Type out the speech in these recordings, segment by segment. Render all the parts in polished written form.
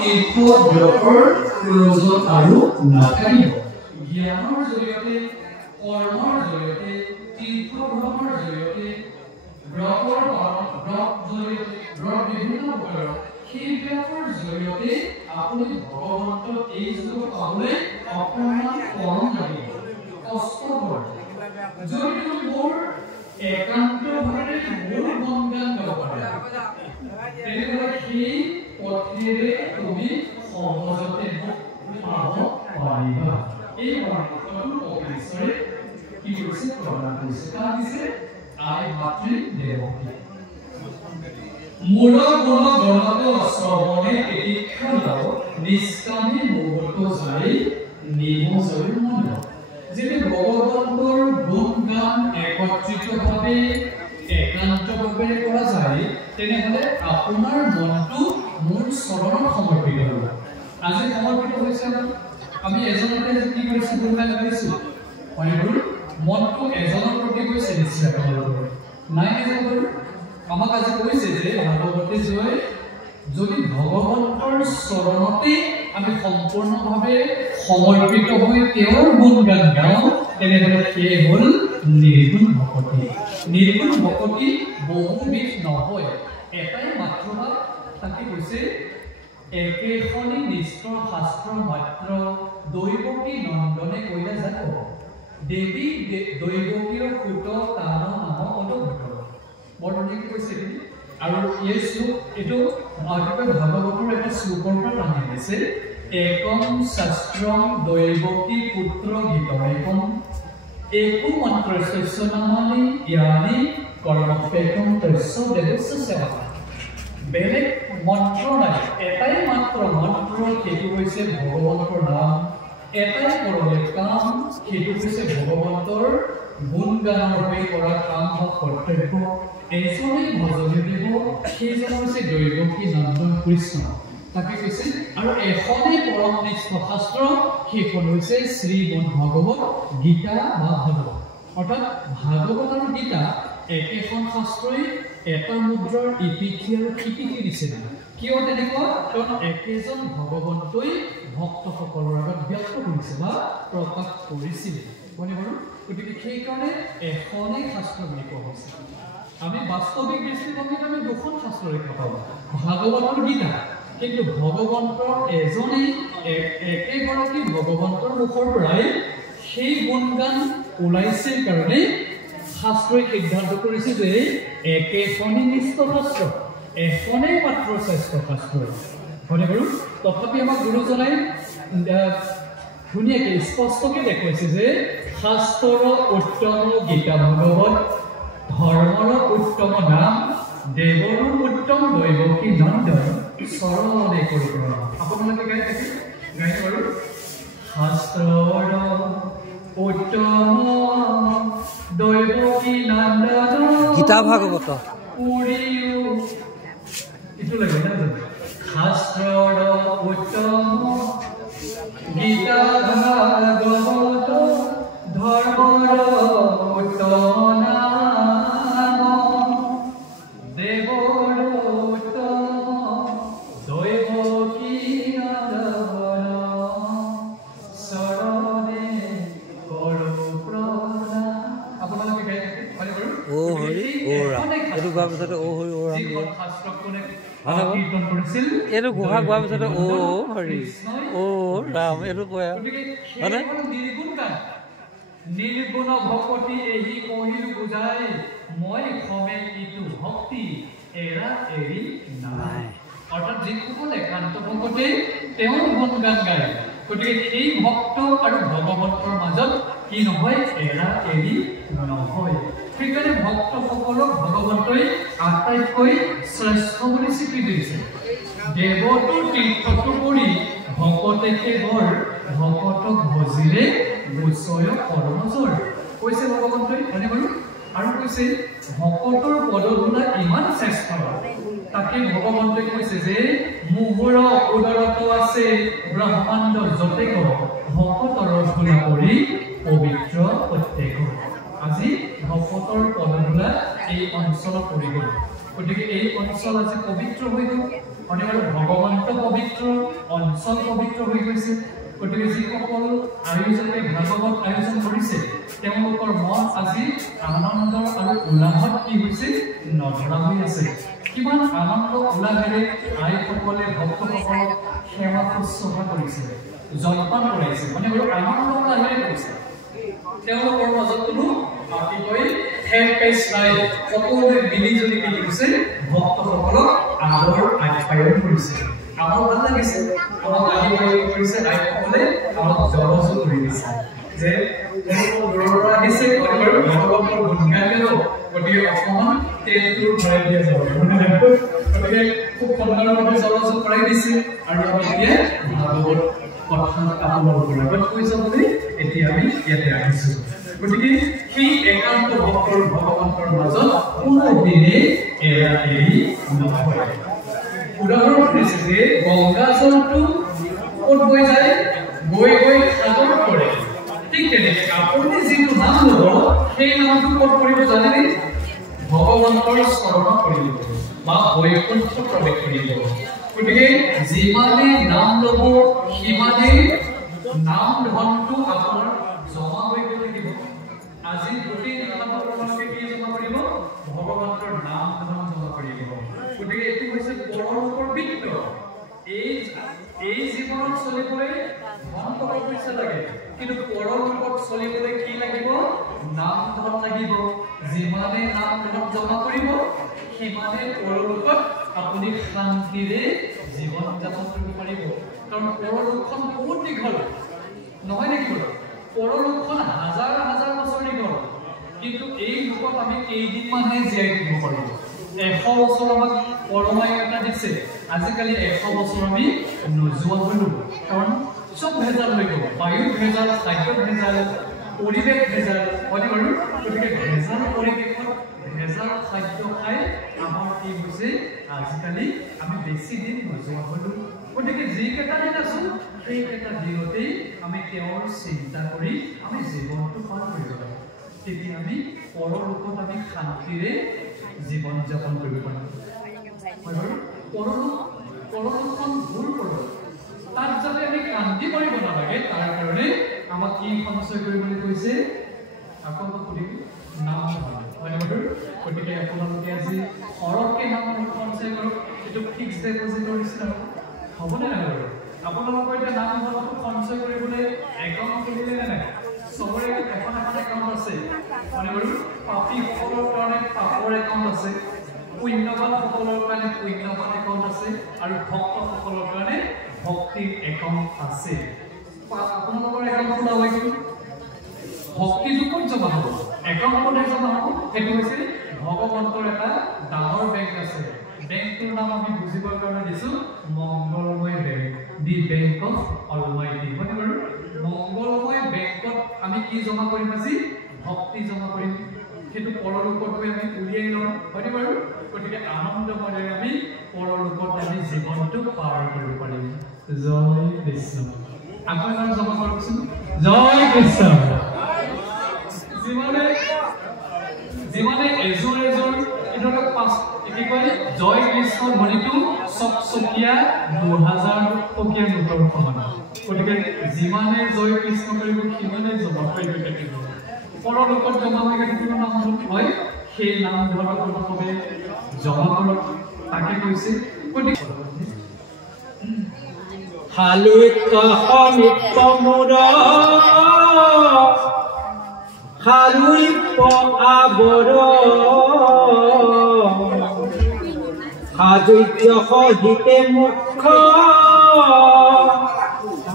তীৰ্থব্ৰতৰ প্ৰয়োজন আৰু নাথাকিব জ্ঞানৰ জৰিয়তে কৰ্মৰ জৰিয়তে তীৰ্থভ্ৰমণৰ জৰিয়তে ব্ৰতৰ ব্ৰত বিভিন্ন প্ৰকাৰৰ সেইবিলাকৰ জৰিয়তে আপুনি ভগৱন্তক এই যুগত পাবলৈ অকণমান কম লাগিব কষ্ট কৰে যদি মোৰ একান্তভাৱে মোৰ গুণগান গাব পাৰে তেনেহ'লে সেই পথেৰে তুমি সহজতে পাব পাৰিবা এই বৰ্ণনাটো কপিশ্বৰে কি কৰিছে প্ৰদান কৰিছে কাক দিছে আই মাতৃ দেৱকী মূল গুণ গণত শ্ৰৱণে তিতিক্ষা লাভ নিষ্কামে মুহূৰ্ত যাই নিমজয় মন যদি ভগৱন্তৰ গুণগান একত্ৰিতভাৱে একান্তভাৱে কৰা যায় তেনেহ'লে আপোনাৰ মনটো মোৰ চৰণত সমৰ্পিত হ'ব আজি সমৰ্পিত হৈছে আমি এজনতে কি কৰিছোঁ গুণগান গাইছোঁ হয়তো মনটো এজনৰ প্ৰতি গৈছে নিশ্চয় আপোনালোকৰ নাই এজন আমাক আজি কৈছে যে ভাগৱতে জয় যদি ভগৱন্তৰ চৰণতে আমি সম্পূৰ্ণভাৱে সমৰ্পিত হৈ তেওঁৰ গুণগান গাওঁ তেনেহ'লে সেয়ে হ'ল নিৰ্গুণ ভকতি বহুবিধ নহয় এটাই মাত্ৰ তাকে কৈছে একেখনি নিষ্ঠৰ শাস্ত্ৰ মাত্ৰ দৈৱকী নন্দনে কৈলা যাব দেৱী দৈৱকীৰ সুত তান নাম অদভূত বৰ ধুনীয়াকৈ কৈছে আৰু এই শ্লোক এইটো ভাগৱতৰ এটা শ্লোকৰ পৰা টানি দিছে একম শাস্ত্ৰম দৈৱকী পুত্ৰ গীতম একো মন্ত্ৰ শস্য নামানি জ্ঞানী কৰ্মপেকম তস্য দেৱস্য সেৱা বেলেগ মন্ত্ৰ নাই এটাই মাত্ৰ মন্ত্ৰ সেইটো হৈছে ভগৱন্তৰ নাম এটাই কৰলে কাম সেইটো হৈছে ভগৱন্তৰ গুণগানৰ হৈ কৰা কাম বা কৰ্তব্য এজনেই ভজনী দেৱ সেইজন হৈছে দৈৱকী নন্দন কৃষ্ণ তাকে কৈছে আৰু এখনেই পৰম নিষ্ঠ শাস্ত্ৰ সেইখন হৈছে শ্ৰীমদ ভাগৱত গীতা বা ভাগৱত অৰ্থাৎ ভাগৱত আৰু গীতা একেখন শাস্ত্ৰই এটা মুদ্ৰাৰ ইপিঠি আৰু সিপিঠি দিছে কিয় তেনেকুৱা কাৰণ একেজন ভগৱন্তই ভক্তসকলৰ আগত ব্যক্ত কৰিছে বা প্ৰকাশ কৰিছিল হয়নে বাৰু গতিকে সেইকাৰণে এখনেই শাস্ত্ৰ বুলি কোৱা হৈছে আমি বাস্তৱিক দৃষ্টিভংগীত আমি দুখন শাস্ত্ৰ দেখা পাওঁ ভাগৱত আৰু গীতা কিন্তু ভগৱন্তৰ এজনেই একেগৰাকী ভগৱন্তৰ মুখৰ পৰাই সেই গুণগান ওলাইছিল কাৰণে শাস্ত্ৰই সিদ্ধান্ত কৰিছে যে একেখনি নিষ্ঠ শাস্ত্ৰ এখনেই মাত্ৰ শ্ৰেষ্ঠ শাস্ত্ৰ হয়নে বাৰু তথাপি আমাক গুৰুজনাই ধুনীয়াকৈ স্পষ্টকৈ দেখুৱাইছে যে শাস্ত্ৰৰ উত্তম গীতা ভাগৱত ধৰ্মৰ উত্তম নাম দেৱৰো উত্তম দৈৱকী নন্দন চৰণে কৰিব আপোনালোকে গাই থাকে গাই বাৰু শাস্ত্ৰৰ উত্তম দৈৱকী নন্দন গীতা ভাগৱত এইটো লাগে না শাস্ত্ৰৰ উত্তম গীতা ভাগৱত ধৰ্মৰ উত্তম নাম দেৱৰ উত্তম দৈৱকী নন্দন চৰণে কৰো প্ৰণাম আপোনালোকে গাই থাকে হয়নে বাৰু ও হৰি ও ৰাম এইটো গোৱাৰ পিছতে ও হৰি ও ৰাম এইটো ঘোষা গোৱাৰ পিছতে ও হৰি ও ৰাম এইটো কয় হয়নে নিৰ্গুণ ভকতি এহি কহিলো বুজাই মই খমে ইটো ভক্তি এৰা এৰি নাই অৰ্থাৎ যিসকল একান্ত ভকতে তেওঁৰ গুণগান গায় গতিকে সেই ভক্ত আৰু ভগৱন্তৰ মাজত কি নহয় এৰা এৰি নহয় সেইকাৰণে ভক্তসকলক ভগৱন্তই আটাইতকৈ শ্ৰেষ্ঠ বুলি স্বীকৃতি দিছে দেৱটোৰ তীৰ্থটো কৰি ভকতে কেৱল ভকতক ভজিলে গোচয় পৰমজৰ কৈছে ভগৱন্তই হয়নে বাৰু আৰু কৈছে ভকতৰ পদধূলা ইমান শ্ৰেষ্ঠ তাকে ভগৱন্তই কৈছে যে মুহুৰ উদৰত আছে ব্ৰহ্মাণ্ড যতেক ভকতৰ ধূলা কৰি পবিত্ৰ প্ৰত্যেক আজি ভকতৰ পদধূলা এই অঞ্চলত পৰি গ'ল গতিকে এই অঞ্চল আজি পবিত্ৰ হৈ গ'ল হয়নে বাৰু ভগৱন্ত পবিত্ৰ অঞ্চল পবিত্ৰ হৈ গৈছে গতিকে যিসকল আয়োজকে ভাগৱত আয়োজন কৰিছে তেওঁলোকৰ মন আজি আনন্দ আৰু উল্লাসত কি হৈছে নধৰা হৈ আছে কিমান আনন্দ উল্লাসেৰে আইসকলে ভক্তসকলক সেৱা শুশ্ৰূষা কৰিছে জলপান কৰাইছে মানে আনন্দ উল্লাসেৰে কৰিছে তেওঁলোকৰ মাজত কোনো বাকীকৈ ঠেক পেচ নাই সকলোৱে মিলিজুলি কি কৰিছে ভক্তসকলক আদৰ আপ্যায়ন কৰিছে আমাৰ ভাল লাগিছে আমাক আদৰ কৰিছে আইসকলে আমাক জলযোগ কৰি দিছে যে দূৰৰ আহিছে ভগৱানৰ গুণগান গাব গতিকে অকণমান তেলটোৰ ভৰাই দিয়া যাব গতিকে খুব সুন্দৰভাৱে জলযোগ কৰাই দিছে আৰু আমি এতিয়া ভাগৱত কথা আপোনালোকৰ লগত কৈছোঁ বুলি এতিয়া আমি ইয়াতে আহিছোঁ গতিকে সেই একান্ত ভক্তৰ ভগৱানৰ মাজত কোনোদিনে এৰা এৰি নপৰে উদাহৰণ দিছে যে গংগা জলটো ক'ত বৈ যায় গৈ গৈ সাগৰত পৰে ঠিক তেনেকৈ আপুনি যিটো নাম ল'ব সেই নামটো ক'ত পৰিব জানেনে ভগৱানৰ চৰণত পৰিব বা বৈকুণ্ঠ প্ৰৱেশ কৰিব গতিকে যিমানে নাম ল'ব সিমানে নাম ধনটো আপোনাৰ জমা হৈ গৈ থাকিব আজি গোটেই আপোনালোকে কি জমা কৰিব ভগৱানৰ নাম ধন জমা কৰিব গতিকে এইটো হৈছে পৰলোকৰ বিত্ত এই জীৱনত চলিবলৈ ধন টকা পইচা লাগে কিন্তু পৰলোকত চলিবলৈ কি লাগিব নাম ধন লাগিব যিমানে নাম ধন জমা কৰিব সিমানে পৰলোকত আপুনি শান্তিৰে জীৱন যাপন কৰিব পাৰিব কাৰণ পৰলোকখন বহুত দীঘল নহয় নেকি পৰলোকখন হাজাৰ হাজাৰ বছৰ দীঘল কিন্তু এই লোকত আমি কেইদিনমানহে জীয়াই থাকিব পাৰিব 100 বছৰ আমাক পৰমায়ু এটা দিছে আজিকালি 100 বছৰ আমি নোযোৱা হলো কাৰণ চব ভেজাল হৈ গ'ল বায়ু ভেজাল খাদ্য ভেজাল পৰিৱেশ ভেজাল হয়নে বাৰু গতিকে ভেজাল পৰিৱেশত ভেজাল খাদ্য খাই আমাৰ কি হৈছে আজিকালি আমি বেছি দিন নোযোৱা হলো গতিকে যিকেইটা দিন আছো সেইকেইটা দিনতেই আমি তেওঁৰ চিন্তা কৰি আমি জীৱনটো পাৰ কৰিব লাগিব তেতিয়া আমি পৰলোকত আমি শান্তিৰে জীৱন যাপন কৰিব পাৰিম পৰলোকখন ভুল পৰলোক তাত যাতে আমি কান্দি কৰিব নালাগে তাৰ কাৰণে আমাক কি সঞ্চয় কৰিবলৈ কৈছে আকৌ সুধিম নাম গতিকে আপোনালোকে আজি সৰহকৈ নাম সঞ্চয় কৰক এইটো ফিক্স ডিপজিটৰ নিচিনা হ'বনে নাই বাৰু আপোনালোকৰ এতিয়া নাম ধনটো সঞ্চয় কৰিবলৈ একাউণ্ট খুলিলে নে নাই চবৰে এখন একাউণ্ট আছে মানে বাৰু পাপীসকলৰ কাৰণে পাপৰ একাউণ্ট আছে পুণ্যৱানসকলৰ কাৰণে পুণ্যৱান একাউণ্ট আছে আৰু ভক্তসকলৰ কাৰণে ভক্তিৰ একাউণ্ট আছে আপোনালোকৰ একাউণ্ট খোলা হৈছিল ভক্তিটো ক'ত জমা হ'ব একাউণ্টতে জমা হ'ব সেইটো হৈছে ভগৱন্তৰ এটা ডাঙৰ বেংক আছে বেংকটোৰ নাম আমি বুজিবৰ কাৰণে দিছোঁ মংগলময় bank the bank of almighty হয় বাৰু মংগলময় বেংকত আমি কি জমা কৰিম আজি ভক্তি জমা কৰিম সেইটো পৰলোকত গৈ আমি উলিয়াই লওঁ হয়নে বাৰু গতিকে আনন্দময়েৰে আমি পৰলোকত আমি জীৱনটো পাৰ কৰিব পাৰিম জয় কৃষ্ণ আপোনাৰ জমা কৰকচোন জয় কৃষ্ণ যিমানে এযোৰ এযোৰ পাঁচ কি কয় জয় কৃষ্ণ ধ্বনিটো চকচকীয়া 2000 টকীয়া নোটৰ সমান গতিকে যিমানে জয় কৃষ্ণ কৰিব সিমানে জমা হৈ গৈ থাকিব পৰলোকত জমা হৈ থাকিব নাম ধন হয় সেই নাম ধনৰ প্ৰথমে জমা কৰক তাকে কৈছে গতিকে হালুত সমিত মুৰ হালুই আবৰ হাজুৰ্য সহিতে মুখ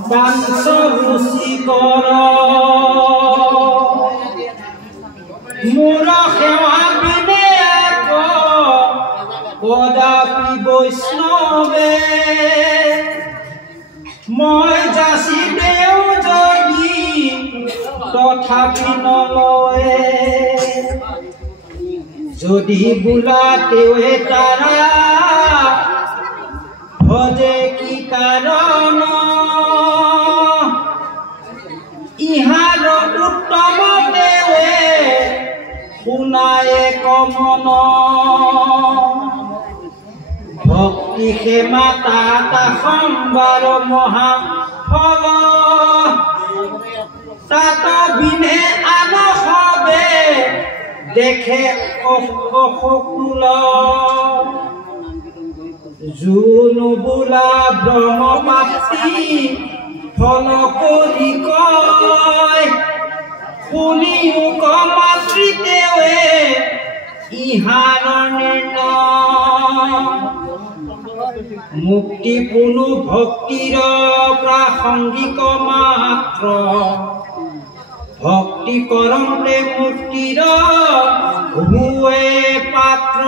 বাঞ্চ ৰুচি কৰ মোৰ সেৱা বিনে কদাপি বৈষ্ণৱে মই যাচি দেও যদি তথাপি নলয়ে যদি বোলা তেৱে তাৰা ভজে কি কাৰণ ইহাৰ উত্তম দেৱে শুনায়ে কমন ভক্ত ভক্তি ক্ষেমা তাতা সম্বাৰ মহা ফল তাত বিনে আন সবে দেখে অসকুল জুনু বোলা ব্ৰহ্মপাতি ফল কৰি কয় শুনি কমাতৃতেৱে ইহাৰ নিৰ্ণয় মুক্তি কোনো ভক্তিৰ প্ৰাসংগিক মাত্ৰ ভক্তি কৰমে মুক্তিৰ হুৱে পাত্ৰ।